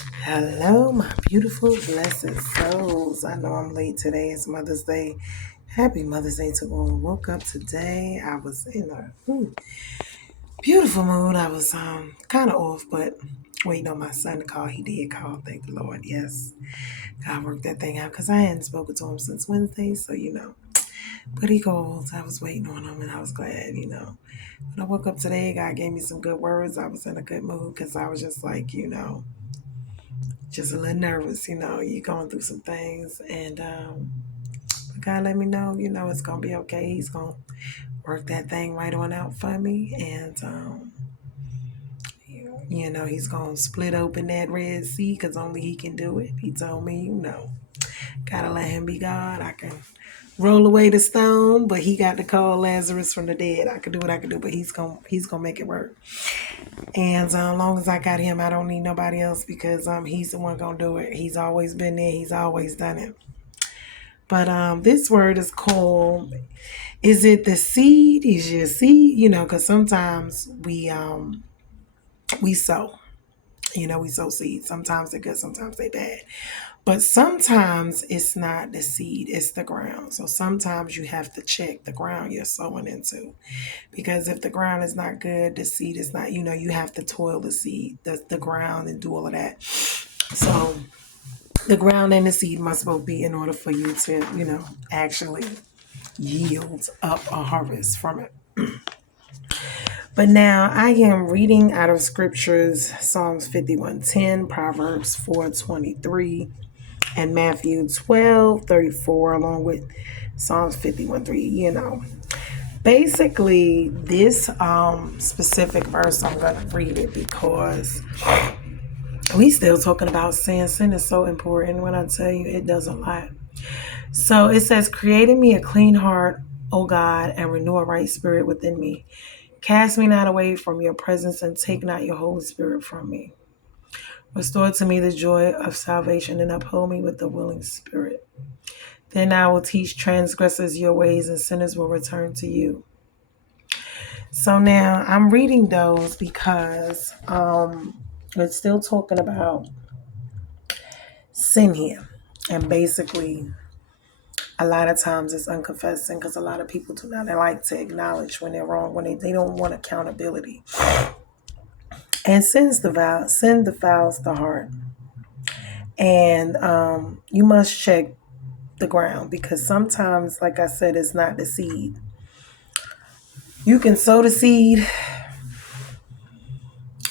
Hello, my beautiful, blessed souls. I know I'm late today. It's Mother's Day. Happy Mother's Day to all. Woke up today. I was in a beautiful mood. I was kind of off, but waiting on my son to call. He did call. Thank the Lord. Yes, God worked that thing out because I hadn't spoken to him since Wednesday. So but he called. I was waiting on him, and I was glad. When I woke up today, God gave me some good words. I was in a good mood because I was just like, just a little nervous. You're going through some things, and God let me know, it's gonna be okay. He's gonna work that thing right on out for me, and he's gonna split open that Red Sea because only He can do it. He told me, gotta let Him be God. I can roll away the stone, but He got to call Lazarus from the dead. I can do what I can do, but He's gonna make it work. And as long as I got Him, I don't need nobody else because He's the one gonna do it. He's always been there. He's always done it. But this word is called. Is it the seed? Is your seed? Because sometimes we sow. We sow seeds. Sometimes they're good, sometimes they're bad. But sometimes it's not the seed, it's the ground. So sometimes you have to check the ground you're sowing into. Because if the ground is not good, the seed is not, you have to toil the seed, the ground, and do all of that. So the ground and the seed must both be in order for you to, actually yield up a harvest from it. But now I am reading out of scriptures Psalms 51:10, Proverbs 4:23, and Matthew 12:34, along with Psalms 51:3. Basically, this specific verse, I'm going to read it because we still talking about sin. Sin is so important. When I tell you, it does a lot. So it says, create in me a clean heart, O God, and renew a right spirit within me. Cast me not away from your presence and take not your Holy Spirit from me. Restore to me the joy of salvation and uphold me with the willing spirit. Then I will teach transgressors your ways and sinners will return to you. So now I'm reading those because it's still talking about sin here. And basically, a lot of times it's unconfessed sin because a lot of people do not like to acknowledge when they're wrong, when they don't want accountability. And sin defiles the heart. And you must check the ground because sometimes, like I said, it's not the seed. You can sow the seed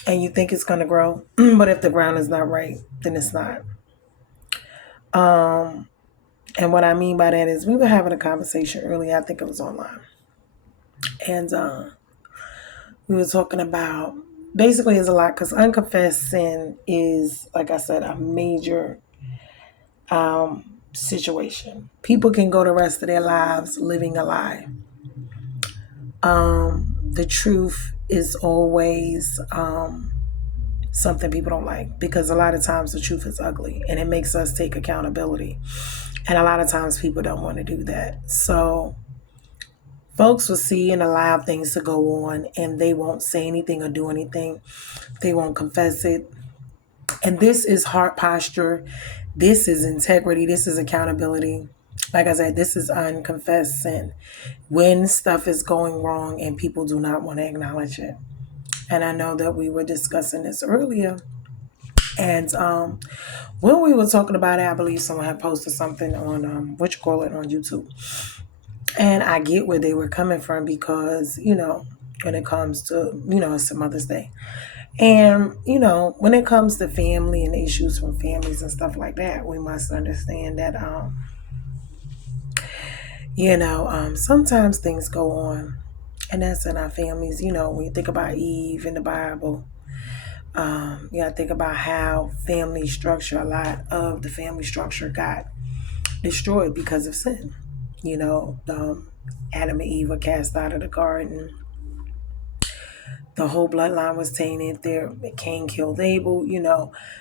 and you think it's going to grow, but if the ground is not right, then it's not. And what I mean by that is we were having a conversation earlier, I think it was online. And we were talking about basically it's a lot because unconfessed sin is, like I said, a major situation. People can go the rest of their lives living a lie. The truth is always something people don't like because a lot of times the truth is ugly and it makes us take accountability. And a lot of times people don't want to do that. So folks will see and allow things to go on and they won't say anything or do anything. They won't confess it. And this is heart posture. This is integrity. This is accountability. Like I said, this is unconfessed sin. When stuff is going wrong and people do not want to acknowledge it. And I know that we were discussing this earlier. And when we were talking about it, I believe someone had posted something on on YouTube. And I get where they were coming from because, when it comes to, it's Mother's Day. And, when it comes to family and issues from families and stuff like that, we must understand that, sometimes things go on. And that's in our families. When you think about Eve in the Bible, you got to think about how family structure, a lot of the family structure got destroyed because of sin. Adam and Eve were cast out of the garden. The whole bloodline was tainted. Cain killed Abel.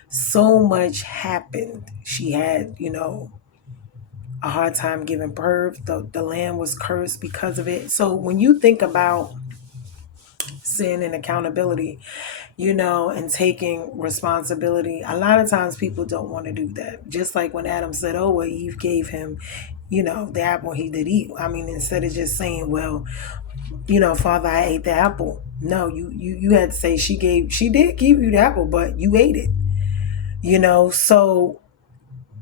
So much happened. She had, a hard time giving birth. The land was cursed because of it. So when you think about sin and accountability, and taking responsibility. A lot of times people don't want to do that. Just like when Adam said, oh, well, Eve gave him, the apple, he did eat. I mean, instead of just saying, well, Father, I ate the apple. No, you had to say she did give you the apple, but you ate it. So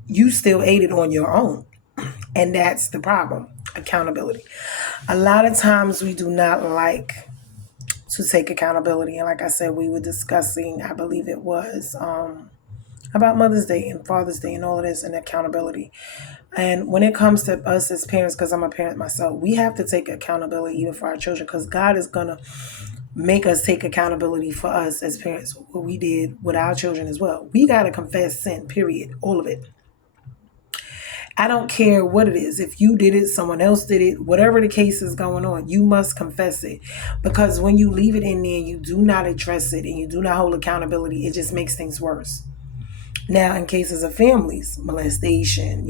you still ate it on your own. And that's the problem. Accountability. A lot of times we do not like to take accountability. And like I said, we were discussing, I believe it was, about Mother's Day and Father's Day and all of this and accountability. And when it comes to us as parents, because I'm a parent myself, we have to take accountability even for our children, because God is going to make us take accountability for us as parents, what we did with our children as well. We got to confess sin, period, all of it. I don't care what it is. If you did it, someone else did it, whatever the case is going on, you must confess it. Because when you leave it in there, you do not address it and you do not hold accountability, it just makes things worse. Now, in cases of families, molestation,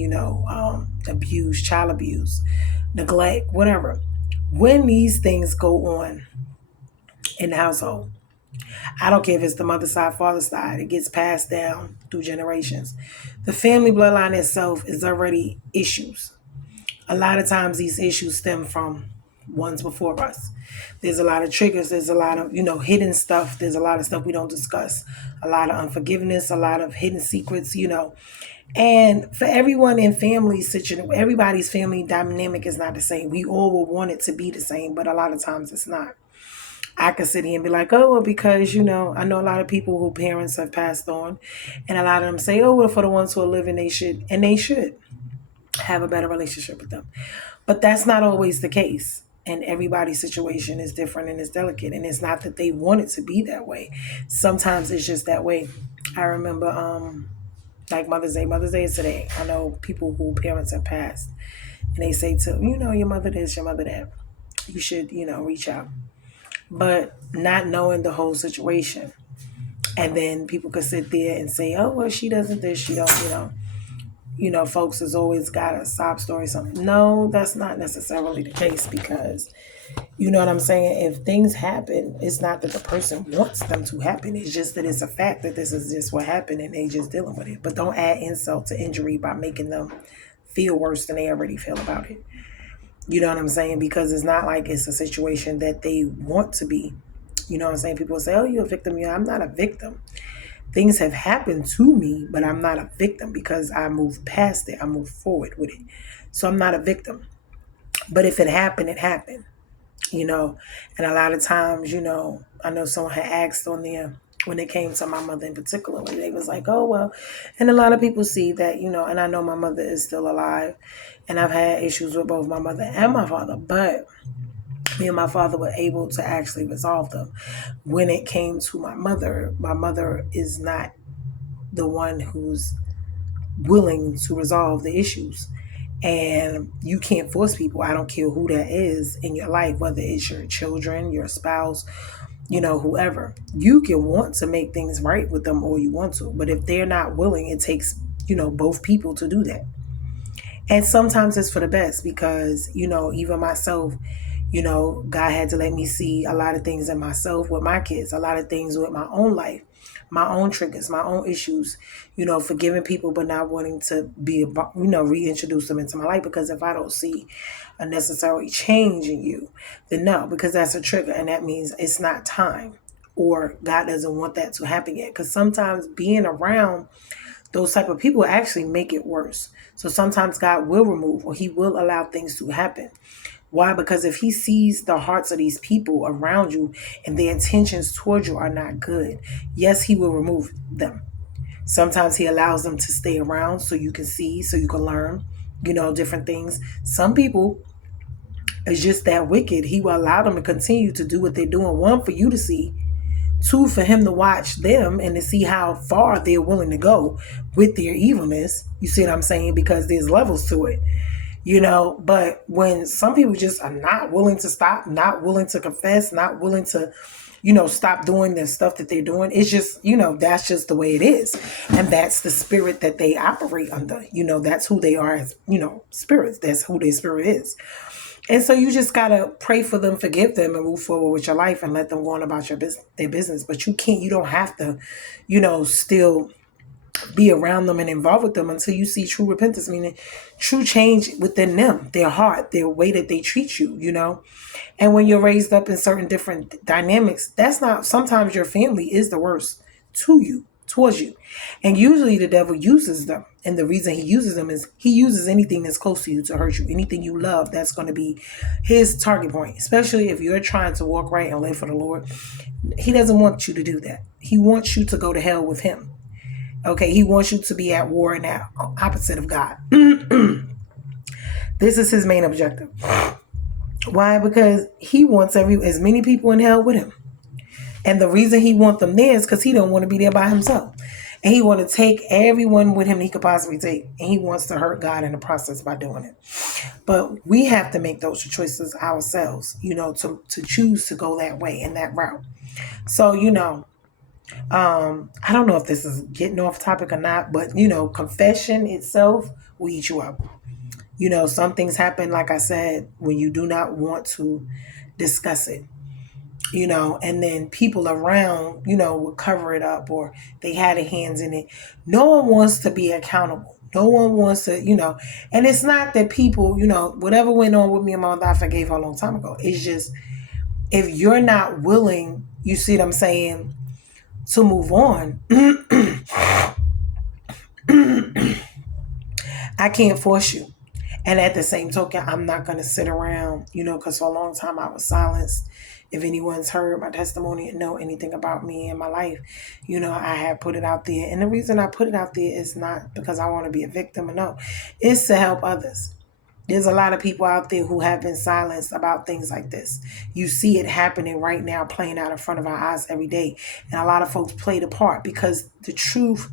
abuse, child abuse, neglect, whatever, when these things go on in the household, I don't care if it's the mother side, father side, it gets passed down through generations. The family bloodline itself is already issues. A lot of times these issues stem from ones before us. There's a lot of triggers. There's a lot of, hidden stuff. There's a lot of stuff we don't discuss. A lot of unforgiveness, a lot of hidden secrets, And for everyone in family situation, everybody's family dynamic is not the same. We all will want it to be the same, but a lot of times it's not. I could sit here and be like, oh, well, because, I know a lot of people who parents have passed on, and a lot of them say, oh, well, for the ones who are living, they should have a better relationship with them. But that's not always the case. And everybody's situation is different and is delicate. And it's not that they want it to be that way. Sometimes it's just that way. I remember, like Mother's Day. Mother's Day is today. I know people who parents have passed, and they say to, your mother this, your mother that. You should, reach out. But not knowing the whole situation. And then people could sit there and say, oh, well, she doesn't this, she don't, folks has always got a sob story, something. No, that's not necessarily the case, because, you know what I'm saying? If things happen, it's not that the person wants them to happen. It's just that it's a fact that this is just what happened and they just dealing with it. But don't add insult to injury by making them feel worse than they already feel about it. You know what I'm saying? Because it's not like it's a situation that they want to be. You know what I'm saying? People say, oh, you're a victim. I'm not a victim. Things have happened to me, but I'm not a victim because I moved past it. I moved forward with it. So I'm not a victim. But if it happened, it happened. And a lot of times, I know someone had asked on there when it came to my mother in particular, they was like, oh, well, and a lot of people see that, and I know my mother is still alive, and I've had issues with both my mother and my father, but me and my father were able to actually resolve them. When it came to my mother is not the one who's willing to resolve the issues. And you can't force people. I don't care who that is in your life, whether it's your children, your spouse, whoever. You can want to make things right with them all you want to. But if they're not willing, it takes, both people to do that. And sometimes it's for the best because, even myself, God had to let me see a lot of things in myself with my kids, a lot of things with my own life, my own triggers, my own issues, forgiving people, but not wanting to be, reintroduce them into my life. Because if I don't see a necessary change in you, then no, because that's a trigger. And that means it's not time, or God doesn't want that to happen yet. Because sometimes being around those type of people actually make it worse. So sometimes God will remove, or he will allow things to happen. Why? Because if he sees the hearts of these people around you and their intentions towards you are not good, yes, he will remove them. Sometimes he allows them to stay around so you can see, so you can learn, different things. Some people is just that wicked. He will allow them to continue to do what they're doing. One, for you to see. Two, for him to watch them and to see how far they're willing to go with their evilness. You see what I'm saying? Because there's levels to it. But when some people just are not willing to stop, not willing to confess, not willing to, stop doing the stuff that they're doing, it's just, that's just the way it is. And that's the spirit that they operate under. That's who they are as, spirits. That's who their spirit is. And so you just gotta pray for them, forgive them, and move forward with your life and let them go on about their business. But you don't have to, still be around them and involved with them until you see true repentance, meaning true change within them, their heart, their way that they treat you. And when you're raised up in certain different dynamics, that's not, sometimes your family is the worst to you, towards you. And usually the devil uses them. And the reason he uses them is he uses anything that's close to you to hurt you. Anything you love, that's going to be his target point, especially if you're trying to walk right and live for the Lord. He doesn't want you to do that. He wants you to go to hell with him. Okay, he wants you to be at war and at opposite of God. This is his main objective. Why? Because he wants as many people in hell with him. And the reason he wants them there is because he don't want to be there by himself. And he want to take everyone with him he could possibly take. And he wants to hurt God in the process by doing it. But we have to make those choices ourselves, to choose to go that way and that route. So, I don't know if this is getting off topic or not, but confession itself will eat you up. Some things happen, like I said, when you do not want to discuss it. And then people around, will cover it up or they had their hands in it. No one wants to be accountable. No one wants to, and it's not that people, whatever went on with me and my mother, I forgave her a long time ago. It's just, if you're not willing, you see what I'm saying, to move on, I can't force you. And at the same token, I'm not going to sit around, because for a long time I was silenced. If anyone's heard my testimony and know anything about me and my life, I have put it out there. And the reason I put it out there is not because I want to be a victim or no. It's to help others. There's a lot of people out there who have been silenced about things like this. You see it happening right now, playing out in front of our eyes every day. And a lot of folks play the part because the truth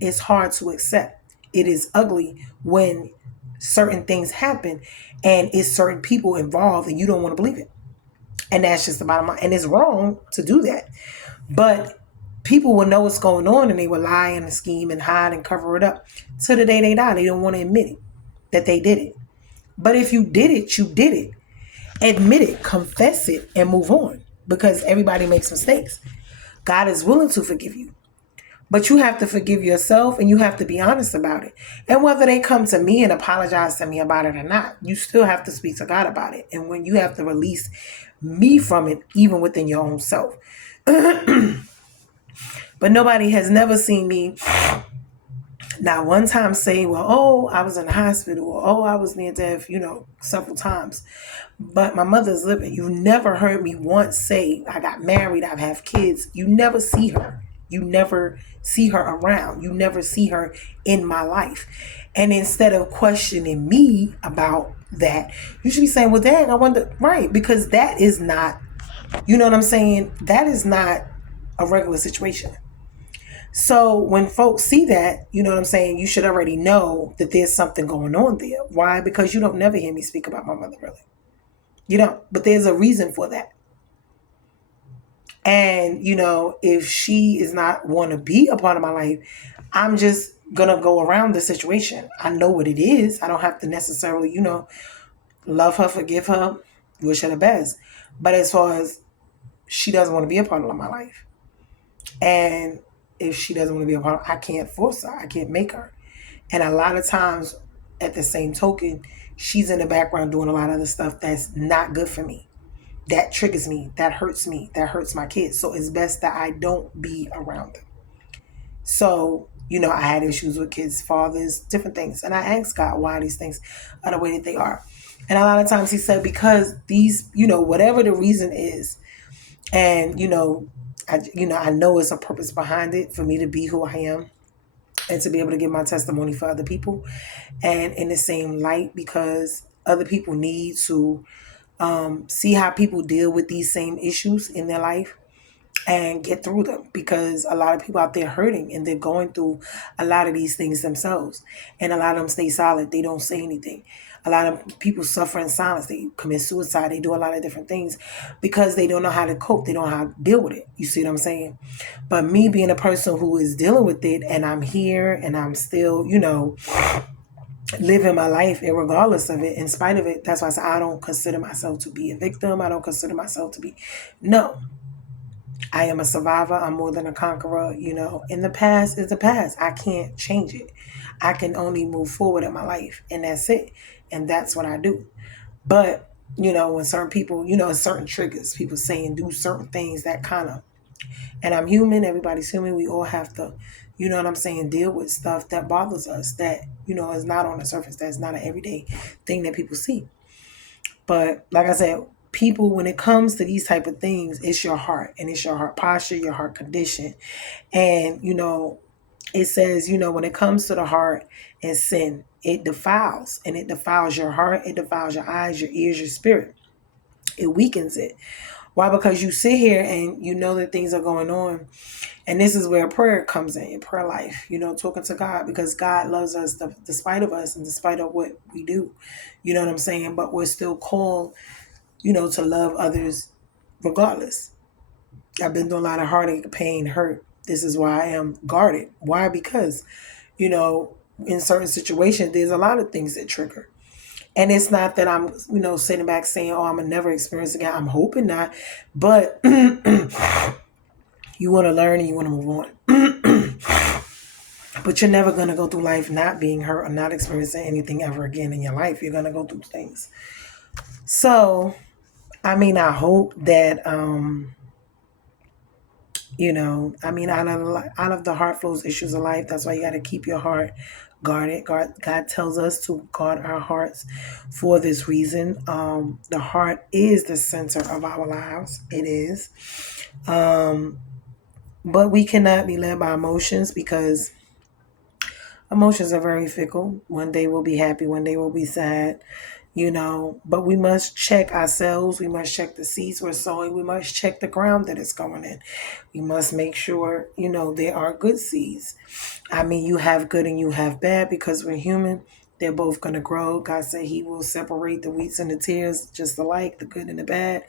is hard to accept. It is ugly when certain things happen and it's certain people involved and you don't want to believe it. And that's just the bottom line. And it's wrong to do that. But people will know what's going on and they will lie and scheme and hide and cover it up till the day they die. They don't want to admit it, that they did it. But if you did it, you did it. Admit it, confess it, and move on. Because everybody makes mistakes. God is willing to forgive you. But you have to forgive yourself and you have to be honest about it. And whether they come to me and apologize to me about it or not, you still have to speak to God about it. And when you have to release me from it, even within your own self. But nobody has never seen me not one time say, well, oh, I was in the hospital, or oh, I was near death, several times. But my mother's living. You never heard me once say, I got married, I have kids. You never see her. You never see her around. You never see her in my life. And instead of questioning me about that, you should be saying, well, dang, I wonder, right? Because that is not, you know what I'm saying? That is not a regular situation. So when folks see that, you know what I'm saying, you should already know that there's something going on there. Why? Because you don't never hear me speak about my mother, really. You don't. But there's a reason for that. And, if she is not want to be a part of my life, I'm just going to go around the situation. I know what it is. I don't have to necessarily, love her, forgive her, wish her the best. But as far as she doesn't want to be a part of my life. And if she doesn't want to be a part, I can't force her. I can't make her. And a lot of times, at the same token, she's in the background doing a lot of other stuff that's not good for me. That triggers me. That hurts me. That hurts my kids. So it's best that I don't be around them. So, I had issues with kids' fathers, different things. And I asked God why these things are the way that they are. And a lot of times he said, because these, whatever the reason is, and, I know it's a purpose behind it for me to be who I am and to be able to give my testimony for other people. And in the same light, because other people need to see how people deal with these same issues in their life and get through them, because a lot of people out there hurting and they're going through a lot of these things themselves, and a lot of them stay silent. They don't say anything. A lot of people suffer in silence. They commit suicide. They do a lot of different things because they don't know how to cope. They don't know how to deal with it. You see what I'm saying? But me being a person who is dealing with it, and I'm here and I'm still, living my life regardless of it, in spite of it. That's why I say I don't consider myself to be a victim. I don't consider myself to be, no, I am a survivor. I'm more than a conqueror. In the past is the past. I can't change it. I can only move forward in my life, and that's it. And that's what I do. But, when certain people, certain triggers, people say and do certain things that kind of, and I'm human, everybody's human. We all have to, what I'm saying, deal with stuff that bothers us that, is not on the surface. That's not an everyday thing that people see. But like I said, people, when it comes to these type of things, it's your heart, and it's your heart posture, your heart condition. And, it says, when it comes to the heart and sin, it defiles, and it defiles your heart. It defiles your eyes, your ears, your spirit. It weakens it. Why? Because you sit here and you know that things are going on. And this is where prayer comes in prayer life, talking to God, because God loves us despite of us and despite of what we do. You know what I'm saying? But we're still called, to love others regardless. I've been through a lot of heartache, pain, hurt. This is why I am guarded. Why? Because, in certain situations, there's a lot of things that trigger. And it's not that I'm, sitting back saying, oh, I'm going to never experience again. I'm hoping not. But you want to learn and you want to move on. But you're never going to go through life not being hurt or not experiencing anything ever again in your life. You're going to go through things. So, I hope that, out of the heart flows issues of life. That's why you got to keep your heart guarded. God tells us to guard our hearts for this reason. The heart is the center of our lives. It is. But we cannot be led by emotions, because emotions are very fickle. One day we'll be happy, one day we'll be sad, but we must check ourselves. We must check the seeds we're sowing. We must check the ground that it's going in. We must make sure, there are good seeds. You have good and you have bad, because we're human. They're both going to grow. God said he will separate the wheats and the tares just alike, the good and the bad.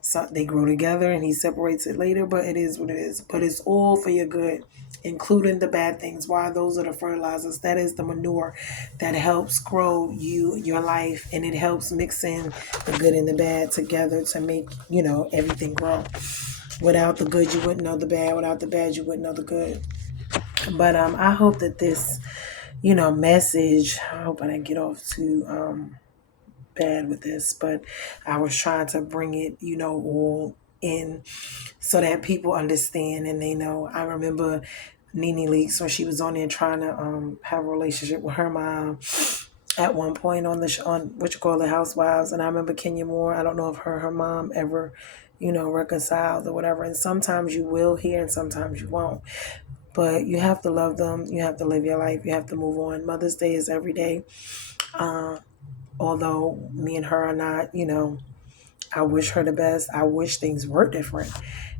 So they grow together and he separates it later, but it is what it is. But it's all for your good, including the bad things. Why? Those are the fertilizers. That is the manure that helps grow your life, and it helps mix in the good and the bad together to make, everything grow. Without the good, you wouldn't know the bad. Without the bad, you wouldn't know the good. But I hope that this, message, I hope I didn't get off too bad with this, but I was trying to bring it, all in so that people understand and they know. I remember Nene Leakes when she was on there trying to have a relationship with her mom at one point on what you call the Housewives, and I remember Kenya Moore. I don't know if her mom ever, reconciled or whatever. And sometimes you will hear, and sometimes you won't. But you have to love them. You have to live your life. You have to move on. Mother's Day is every day. Although me and her are not, I wish her the best. I wish things were different,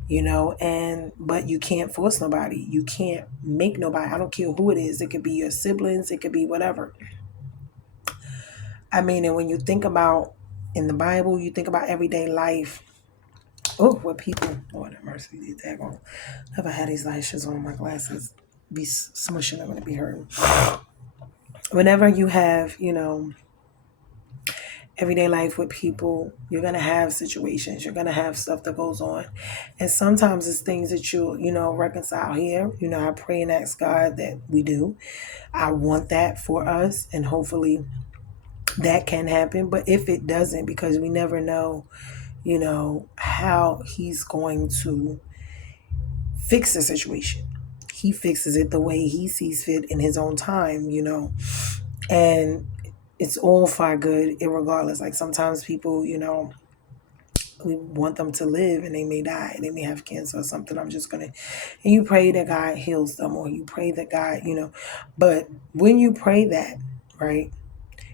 but you can't force nobody. You can't make nobody. I don't care who it is. It could be your siblings. It could be whatever. And when you think about in the Bible, you think about everyday life. Oh, what people, Lord have mercy, these daggone. If I had these lashes on, my glasses be smushing. I'm going to be hurting. Whenever you have, everyday life with people, you're going to have situations. You're going to have stuff that goes on. And sometimes it's things that you reconcile here. I pray and ask God that we do. I want that for us. And hopefully that can happen. But if it doesn't, because we never know, how he's going to fix the situation. He fixes it the way he sees fit in his own time, and it's all for our good, irregardless. Like sometimes people, we want them to live and they may die. They may have cancer or something. And you pray that God heals them, or you pray that God, but when you pray that, right,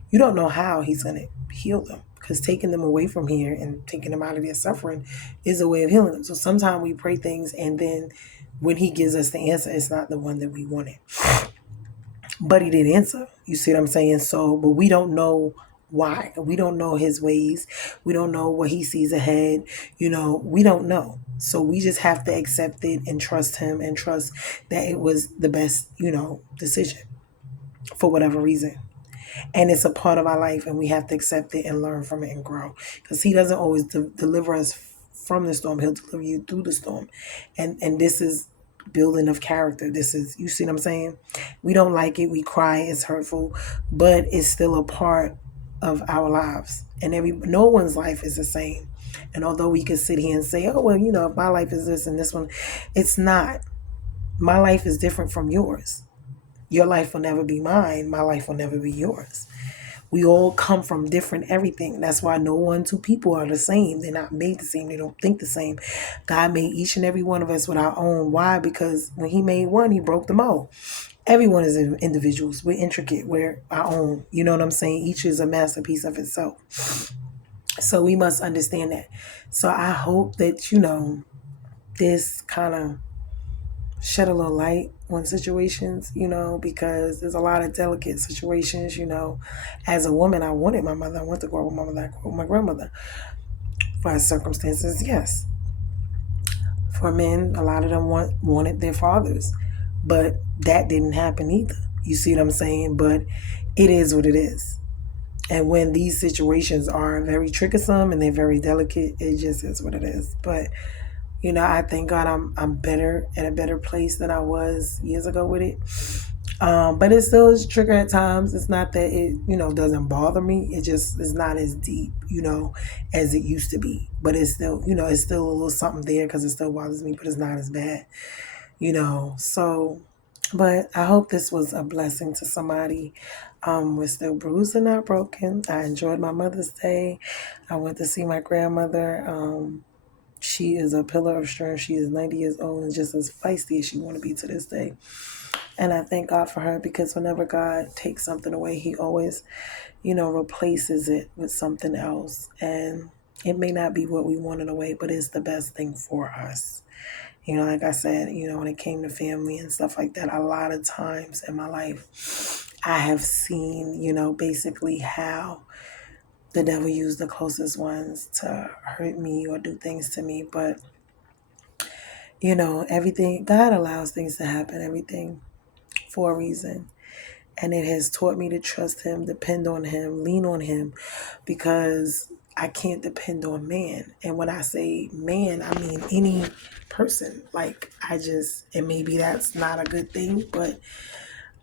you don't know how he's going to heal them, because taking them away from here and taking them out of their suffering is a way of healing them. So sometimes we pray things, and then when he gives us the answer, it's not the one that we wanted. But he did answer. You see what I'm saying? So, but we don't know why. We don't know his ways. We don't know what he sees ahead. We don't know. So we just have to accept it and trust him and trust that it was the best, decision for whatever reason. And it's a part of our life, and we have to accept it and learn from it and grow. Because He doesn't always deliver us from the storm; He'll deliver you through the storm. And this is building of character. This is, you see what I'm saying? We don't like it, we cry, it's hurtful, but it's still a part of our lives. And no one's life is the same. And although we could sit here and say, oh well, if my life is this and this one, it's not. My life is different from yours. Your life will never be mine. My life will never be yours. We all come from different everything. That's why no two people are the same. They're not made the same. They don't think the same. God made each and every one of us with our own. Why? Because when He made one, He broke them all. Everyone is individuals. We're intricate. We're our own. You know what I'm saying? Each is a masterpiece of itself. So we must understand that. So I hope that, this kind of shed a little light on situations, because there's a lot of delicate situations, As a woman, I wanted my mother. I wanted to grow up with my mother. I grew up with my grandmother. For circumstances, yes. For men, a lot of them wanted their fathers. But that didn't happen either. You see what I'm saying? But it is what it is. And when these situations are very triggersome and they're very delicate, it just is what it is. But I thank God I'm better, in a better place than I was years ago with it. But it still is a trigger at times. It's not that it, doesn't bother me. It just is not as deep, as it used to be. But it's still, it's still a little something there because it still bothers me, but it's not as bad, So, but I hope this was a blessing to somebody. We're still bruised and not broken. I enjoyed my Mother's Day. I went to see my grandmother. She is a pillar of strength. She is 90 years old and just as feisty as she want to be to this day. And I thank God for her, because whenever God takes something away, He always, replaces it with something else. And it may not be what we wanted away, but it's the best thing for us. Like I said, when it came to family and stuff like that, a lot of times in my life, I have seen, basically how the devil used the closest ones to hurt me or do things to me. But, everything, God allows things to happen, everything for a reason. And it has taught me to trust Him, depend on Him, lean on Him, because I can't depend on man. And when I say man, I mean any person. And maybe that's not a good thing, but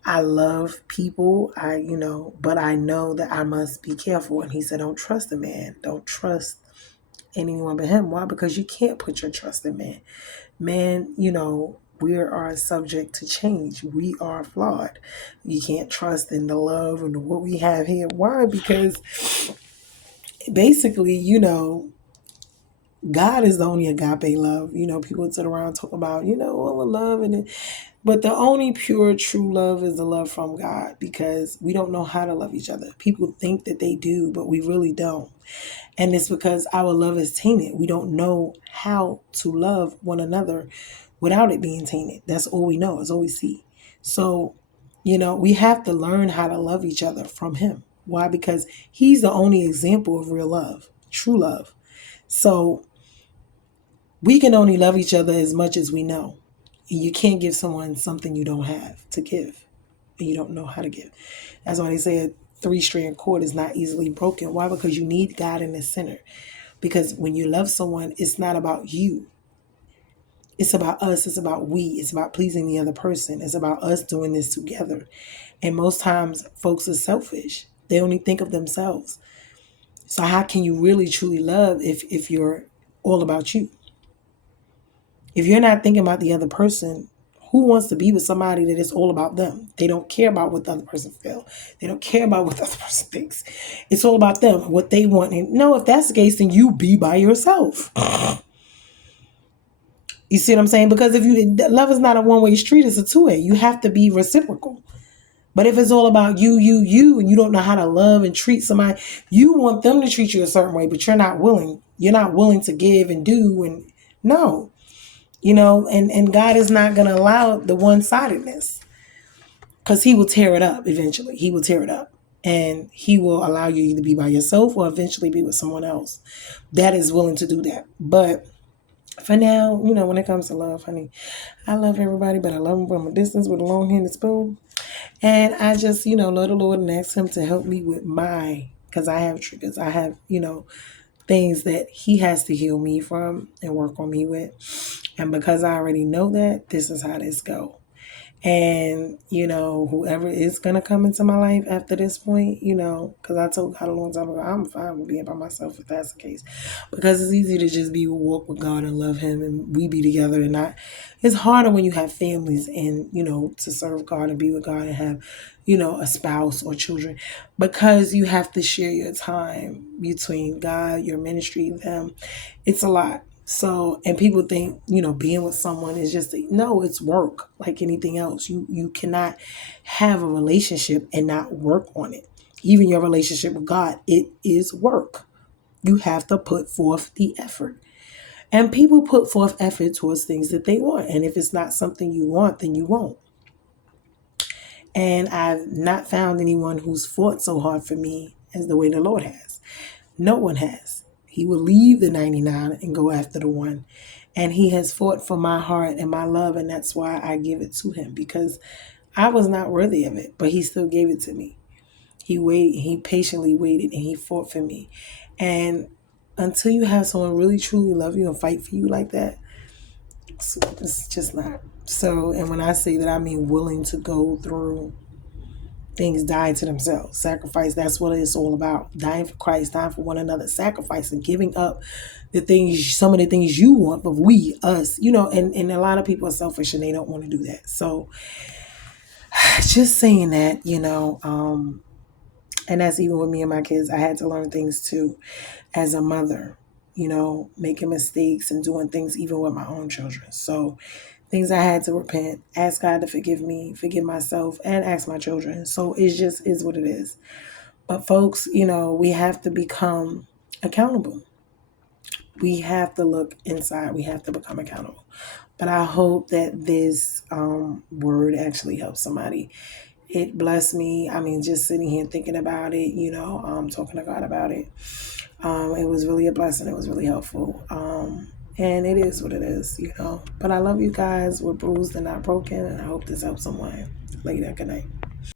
I love people, but I know that I must be careful. And He said, don't trust a man. Don't trust anyone but Him. Why? Because you can't put your trust in man. Man, we are subject to change. We are flawed. You can't trust in the love and what we have here. Why? Because basically, God is the only agape love. People sit around and talk about, all the love but the only pure, true love is the love from God, because we don't know how to love each other. People think that they do, but we really don't. And it's because our love is tainted. We don't know how to love one another without it being tainted. That's all we know. It's all we see. So, we have to learn how to love each other from Him. Why? Because He's the only example of real love, true love. So we can only love each other as much as we know. You can't give someone something you don't have to give, and you don't know how to give. That's why they say a 3-strand cord is not easily broken. Why? Because you need God in the center. Because when you love someone, it's not about you. It's about us. It's about we. It's about pleasing the other person. It's about us doing this together. And most times, folks are selfish. They only think of themselves. So how can you really truly love if you're all about you? If you're not thinking about the other person, who wants to be with somebody that is all about them? They don't care about what the other person feels. They don't care about what the other person thinks. It's all about them, what they want. And no, if that's the case, then you be by yourself. You see what I'm saying? Because love is not a one-way street, it's a two-way. You have to be reciprocal. But if it's all about you, and you don't know how to love and treat somebody, you want them to treat you a certain way, but you're not willing. You're not willing to give and do. And no. And God is not going to allow the one-sidedness, because He will tear it up eventually. He will tear it up, and He will allow you either be by yourself or eventually be with someone else that is willing to do that. But for now, when it comes to love, honey, I love everybody, but I love them from a distance with a long-handed spoon. And I just, love the Lord and ask Him to help me with because I have triggers. I have, things that He has to heal me from and work on me with. And because I already know that, this is how this go. And, whoever is going to come into my life after this point, because I told God a long time ago, I'm fine with being by myself if that's the case. Because it's easy to just walk with God and love Him and we be together and not. It's harder when you have families and, to serve God and be with God and have, a spouse or children, because you have to share your time between God, your ministry, them. It's a lot. So, and people think, being with someone is just, no, it's work like anything else. You cannot have a relationship and not work on it. Even your relationship with God, it is work. You have to put forth the effort. And people put forth effort towards things that they want. And if it's not something you want, then you won't. And I've not found anyone who's fought so hard for me as the way the Lord has. No one has. He will leave the 99 and go after the one. And He has fought for my heart and my love. And that's why I give it to Him, because I was not worthy of it, but He still gave it to me. He waited, He patiently waited, and He fought for me. And until you have someone really truly love you and fight for you like that, it's just not. So, and when I say that, I mean willing to go through things, dying to themselves, sacrifice. That's what it's all about. Dying for Christ, dying for one another, sacrificing, giving up the things, some of the things you want, but we, us, and a lot of people are selfish and they don't want to do that. So just saying that, and that's even with me and my kids. I had to learn things too as a mother, making mistakes and doing things even with my own children. So things I had to repent, ask God to forgive me, forgive myself, and ask my children. So it just is what it is. But folks, we have to become accountable. We have to look inside. We have to become accountable. But I hope that this word actually helps somebody. It blessed me. I mean, just sitting here thinking about it, talking to God about it. It was really a blessing. It was really helpful. And it is what it is. But I love you guys. We're bruised and not broken. And I hope this helps someone. Later. Good night.